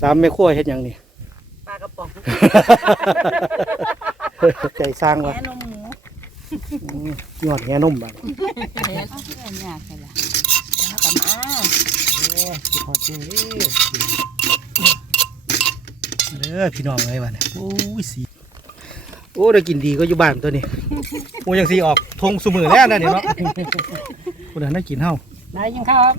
สามแม่ครัวเฮ็ดหยังนี่ ปลากระป๋องใจสร้างแหว่ะนมหมูอืมยอดแงนมบัดเฮ็ดเอาเพื่อนยากใช่ละเอากลับมาโอ้ยสิพอจริงเด้อเด้อพี่น้องเอ้ยบัดนี้โอ้ยสีโอ้ได้กินดีก็อยู่บ้านตัวนี้โอ้ยังสีออกทงสมือแล้วนะเนี่ยเนาะคนนั้นได้กินเฮาได้ยังครับ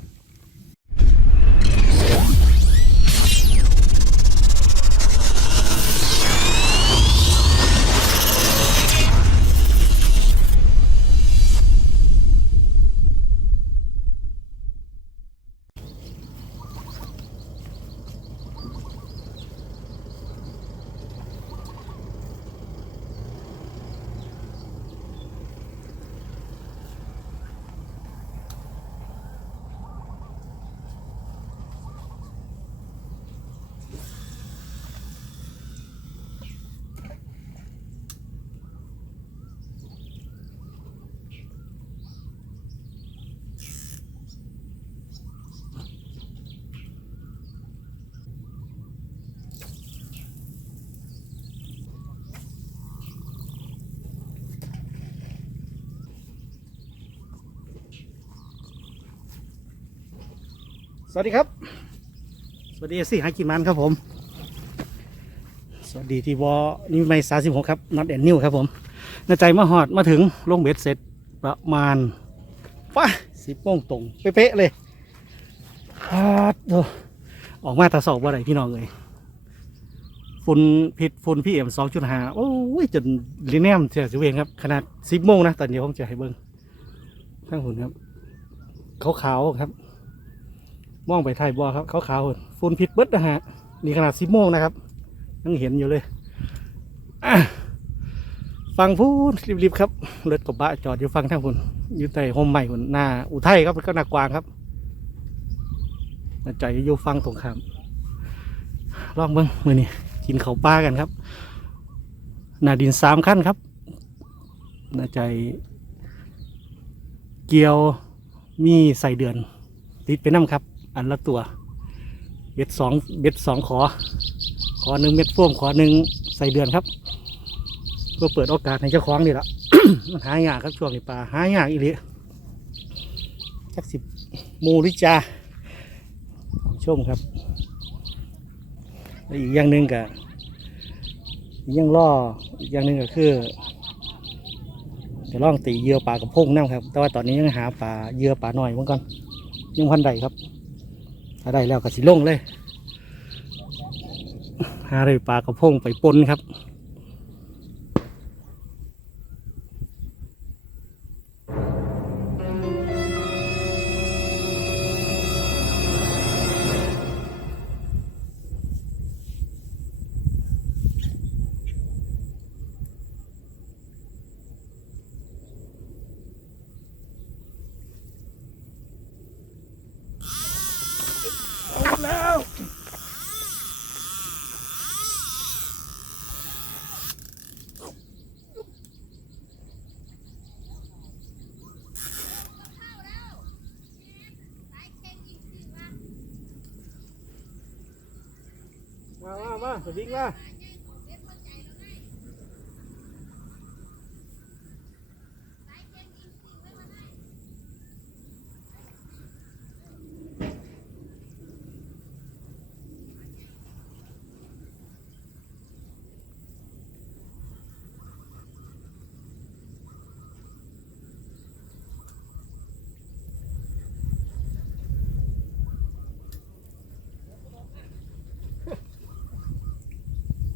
สวัสดีครับ สวัสดีสิหากินมันครับผม สวัสดีทีวอนี่ไม่สาสิบหกครับนัดแอนนิวครับผมนาใจมาหอดมาถึงลงเบ็ดเสร็จประมาณฟ้าสิบโมงตรงเป๊ะเลยฮัดโออกมาตาสอบว่าไรพี่น้องเลยฝุ่นพิษฝุ่นพี่เอ็มสองจุดห้าโอ้ยจนลิเนียมเสียสิเวงครับ ขนาดสิบโมงนะตอนเดียวผมจะให้เบิ้งข้างหุ่นครับขาวๆครับ มองไปไทยบัวครับขาวๆฝุ่นพิษเบิดนะฮะนี่ขนาดสิบโมงนะครับยังเห็นอยู่เลยฟังพูดรีบๆครับรถกระบะจอดอยู่ฟังทางคุณอยู่ใต้โฮมใหม่คุณหน้าอุทัยครับก็หน้ากวางครับใจอยู่ฟังตรงข้ามลองเบิ้งมือนี้กินเขาปลากันครับหน้าดินสามขั้นครับน่าใจ เกียวมีใส่เดือนติดไปน้ำครับ อันละตัว เบ็ดสองเบ็ดสองขอ ขอหนึ่งเม็ดโฟมขอหนึ่งใส่เดือนครับ เพื่อเปิดโอกาสให้เจ้าของนี่ละหายากครับช่วงนี้ปลาหายากอีหลีจักสิบมูลิจาชมครับแล้วอีกอย่างหนึ่งก็อีกอย่างล่ออีกอย่างหนึ่งก็คือจะล่องตีเหยื่อปลากระพงน้ำครับ แต่ว่าตอนนี้ยังหาปลาเหยื่อปลาหน่อยเหมือนกันยังพันใดครับ ถ้าได้แล้วก็สิลงเลย หาเลยปลากระพงไปปนครับ มามามาสวิงมา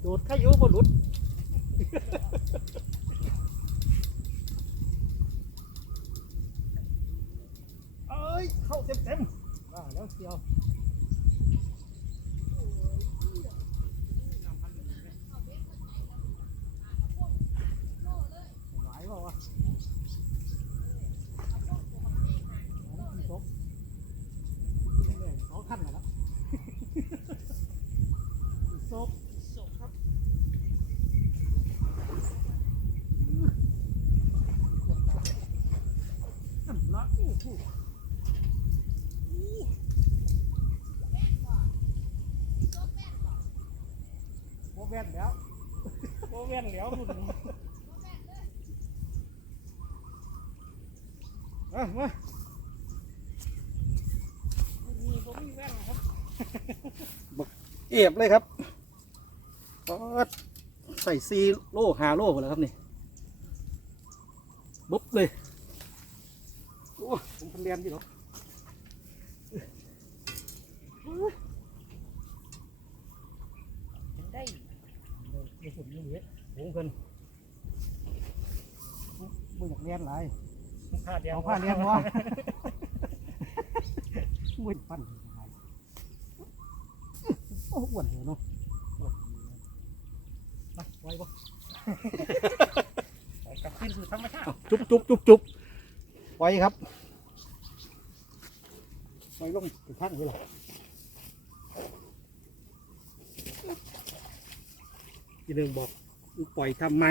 ดูดขายุบหลุดเอ้ย เข้าเต็มเต็มว่าแล้วเสียวไหวเปล่าวะสองขั้นแล้วซบซบครับ นั่นละโอ้โห ม่นแล้วโมแม่นแล้วมึงอะมามีผมมีแว่นครับบักเอียบเลยครับปัดใส่ซีโล่หาโล่หมดแล้วครับนี่บุ๊บเลย โอ้ผมพันเรียนที่หรอ ได้ มีผม นี่เยอะโหงเพิ่นบ่อยากเรียนหลายผ้าเดียวเอาผ้าเรียนวะมุ้ยปั้นหลายโอ้อ้วนเลยเนาะอ้วนมาไว้บ่กลับขึ้นสู่ธรรมชาติเอาจุ๊บจุ๊บจุ๊บจุ๊บไว้ครับไว้ลงถึงข้างนี้หรอทีหนึ่งบอก ปล่อยทำไม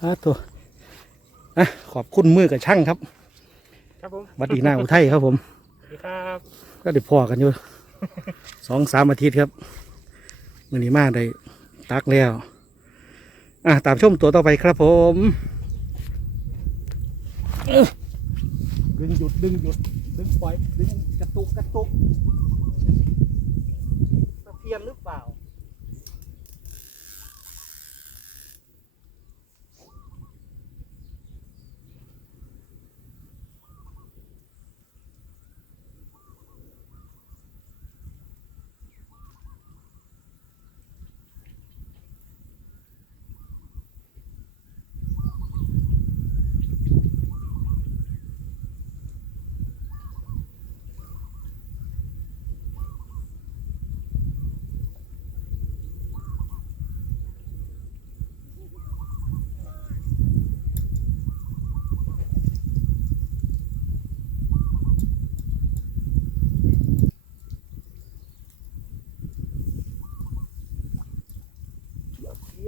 อาตัวอะขอบคุณมือกับช่างครับครับผม วัดอีนาอุทัยครับผม สวัสดีครับ ก็ได้พอกันอยู่ สองสามอาทิตย์ครับมือนี้มาได้ตักแล้ว อะ ตามชมตัวต่อไปครับผมเอ้อดึงหยุดดึงหยุดดึงปล่อยดึงกระ ตุกกระตุกตะเทียนหรือเปล่า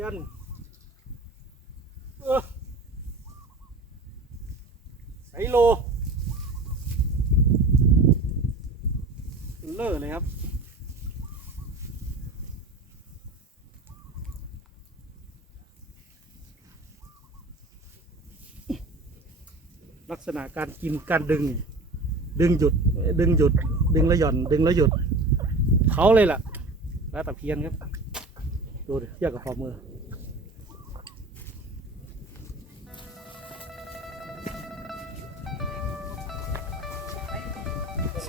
ยนเออไซโลเลอร์เลยครับลักษณะการกินการดึง ดึงหยุด ดึงหยุด ดึงแล้วหย่อน ดึงแล้วหยุด เขาเลยล่ะ แล้วตะเพียนครับ ดูดิเทียบกับฝ่ามือ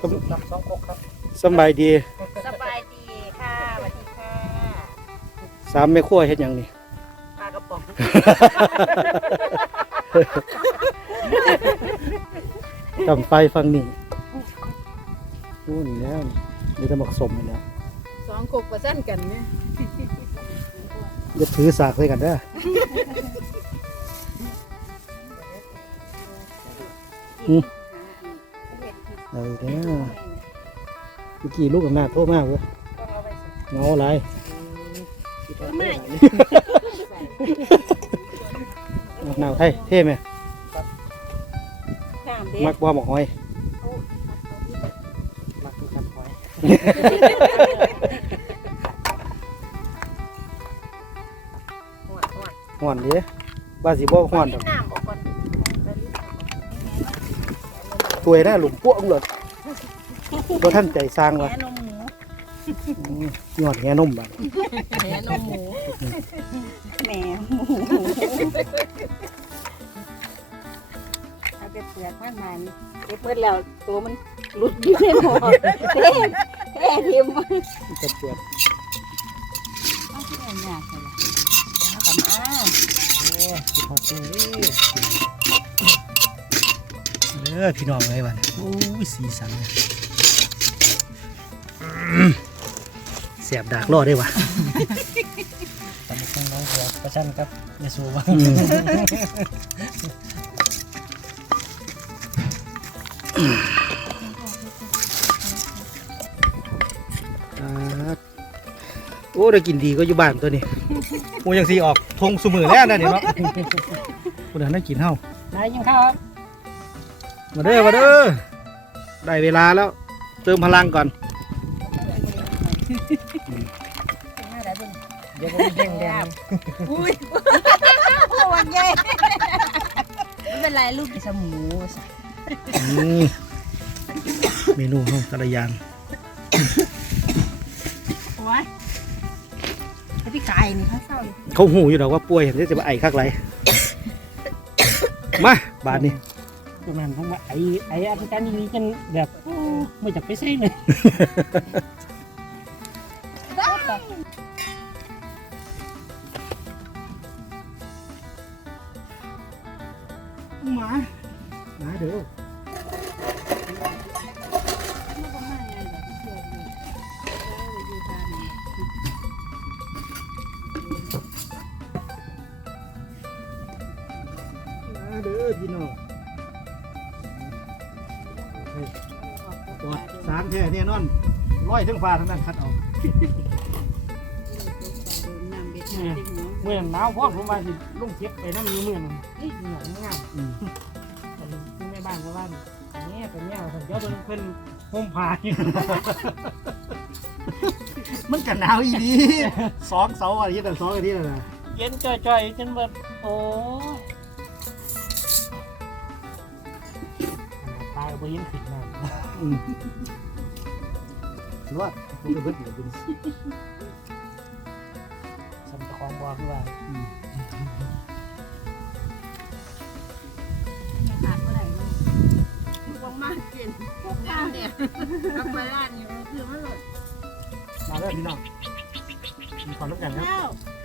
สมนำสองคกครับสำบายดีสบายดีค่ะสวัสดีค่ะสามไม่ขั้วเฮ็ดหยังนี่ปลากระป๋องตั้งไฟฟังนี่โอ้นี่แล้วนี่จะหมักสมนี่แล้วสองขกประชันกันเนี่ยอย่าถือสากใส่กันเด้อ เอาอีกแล้วเมื่อกี้ลูกกับหน้าโทษมากเว้ยเงาอะไรไม่หนาวไทยเท่ไหมข้ามเด็มักบ่หมกหอยมาดูกันคอยห่อนเด้ว่าสิบ่ห่อนดอก น้ำออกก่อนตัวยหน้าหลุมพวกเลยบ่ท่านใจสร้างวะแหนมหมูอืมยอดแหนมบัดแหนมหมูแหนมหมูเอาไปเปลือกมันมันเก็บเปิดแล้วตัวมันหลุดอยู่ในหม้อเท่เท่ทิมจะเปลือกเอาที่ไหนยากเลยเอากลับมาโอ้สิพอดเลยเด้ อพี่น้องเลยบัดโอ้ยสีสันเลยอืมเสียบดากรอได้วะตอนนี้ต้องน้องหัวประชันครับยาสูบอืมอ่าโอ้ได้กินดีก็อยู่บ้านตัวนี้โอ้ยังสีออกทงสมือแล้วนะเนี่ยเนาะคนนั้นได้กินเฮานายยิงครับ มาเด้อมาเด้อได้เวลาแล้ว เติมพลังก่อนเดี๋ยวก็มีเด้งแดงอุ้ยวันใหญ่ไม่เป็นไรลูกสมูสอืมเมนูห้องกระยานโอ้ยให้พี่ไก่นี่เขาเศร้าอยู่เขาหูอยู่ดอกว่าป่วยเห็นจะมาไอคักไรมาบาทนี้ ประมาณทั้งว่าไอ้ไอ้อาการนี้กันแบบโอ้ไม่จับไปใส่เลยหมาหมาเด้อ สามแท้เนี่ยนอนร้อยทั้งฟ้าทั้งนั้นคัดเอาเมื่อหนาวพอผมมาสิลุงเก็บไปน้ำมือเมื่อนั้นนี่เหนียวงามอืมคือแม่บ้านก็ว่าเนี่ยเป็นเนี่ยผมเดี๋ยวเพิ่นเพิ่นห่มผ้าอยู่มันกันหนาวอีดีสองเสาร์อาทิตย์แต่สองอาทิตย์แล้วนะเย็นจ่อยๆจนแบบโอ้ตายบ่เย็นผิดนะอืมรอดผมจะเพิ่งอยู่คุณสมของบอกคือว่าขาดเมื่อไหร่ลูกวางมากกินพวกข้าวเนี่ยกาแฟร้านอยู่คือมันหลดมาแล้วพี่น้องมีความต้องการครับแล้วที่บอกที่บอกที่หักมากไอ้ที่กินนม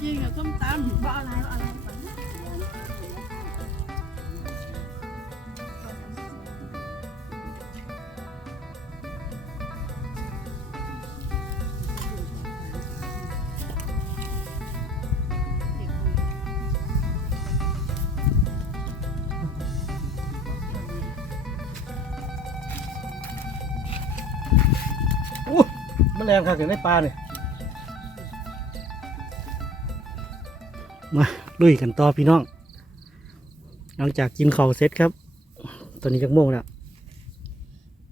จีนกับส้มตำบ้า แรงครับถึงได้ปลาเนี่ยมาลุยกันต่อพี่น้อง หลังจากกินข้าวเสร็จครับ ตอนนี้จักโมงแล้ว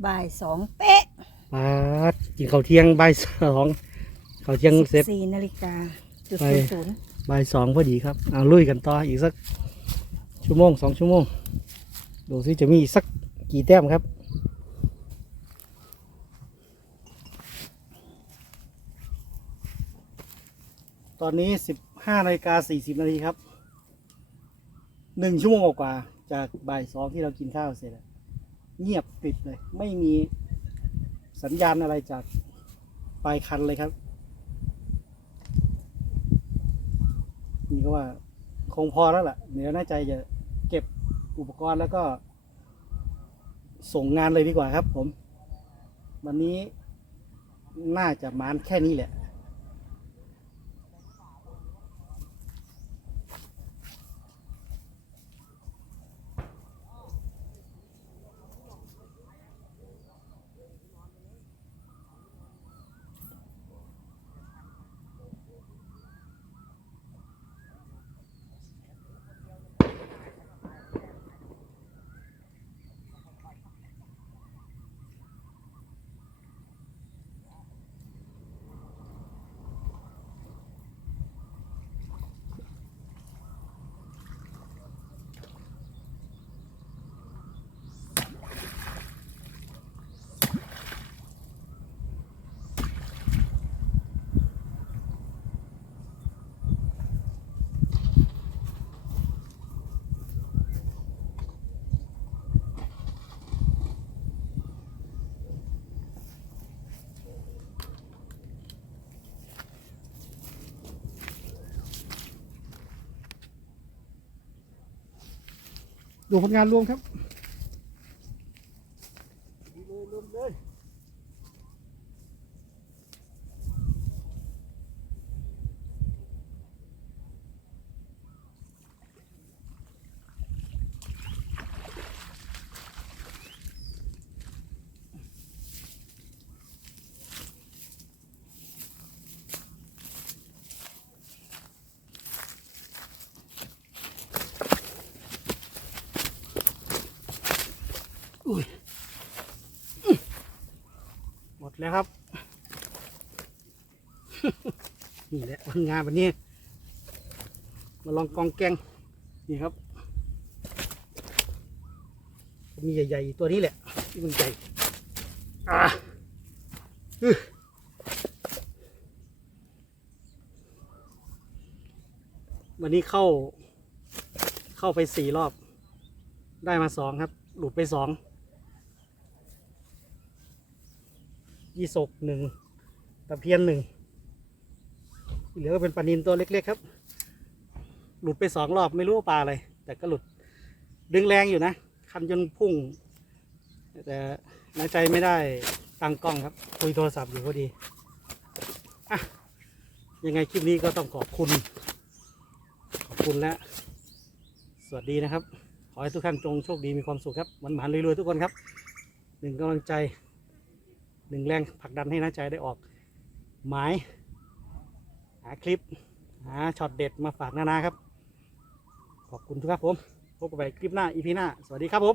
บ่ายสองเป๊ะปาดกินข้าวเที่ยงบ่ายสองข้าวเที่ยงเสร็จ สี่นาฬิกาจุดไป ศูนย์ศูนย์บ่ายสองพอดีครับเอาลุยกันต่ออีกสักชั่วโมงสองชั่วโมง ดูซิจะมีอีกสักกี่แต้มครับ ตอนนี้สิบห้านาฬิกาสี่สิบนาทีครับหนึ่งชั่วโมงกว่าจากบ่ายสองที่เรากินข้าวเสร็จเงียบกริบเลย ไม่มีสัญญาณอะไรจากปลายคันเลยครับ นี่ก็ว่าคงพอแล้วล่ะ เดี๋ยวน่าใจจะเก็บอุปกรณ์แล้วก็ ส่งงานเลยดีกว่าครับผม วันนี้น่าจะมานแค่นี้แหละ ดูผลงานรวมครับ นี่แหละผลงานวันนี้ มาลองกองแกงนี่ครับ มีใหญ่ๆตัวนี้แหละที่มันใหญ่อะอื้อวันนี้เข้า เข้าไปสี่รอบ ได้มาสองครับ หลุดไปสองยี่สกหนึ่งตะเพียนหนึ่ง เหลือก็เป็นปลานินตัวเล็กๆครับ หลุดไปสองรอบไม่รู้ว่าปลาอะไร แต่ก็หลุดดึงแรงอยู่นะ คันจนพุ่ง แต่ในใจไม่ได้ตั้งกล้องครับ คุยโทรศัพท์อยู่พอดีอะยังไงคลิปนี้ก็ต้องขอบคุณ ขอบคุณและ สวัสดีนะครับ ขอให้ทุกท่านจงโชคดีมีความสุขครับหวานรวยๆทุกคนครับหนึ่งกำลังใจหนึ่งแรงผลักดันให้น้าใจได้ออก หมายาคลิปหาช็อตเด็ดมาฝากนานาครับ ขอบคุณทุกครับผม พบกันใหม่คลิปหน้าอีพีหน้า สวัสดีครับผม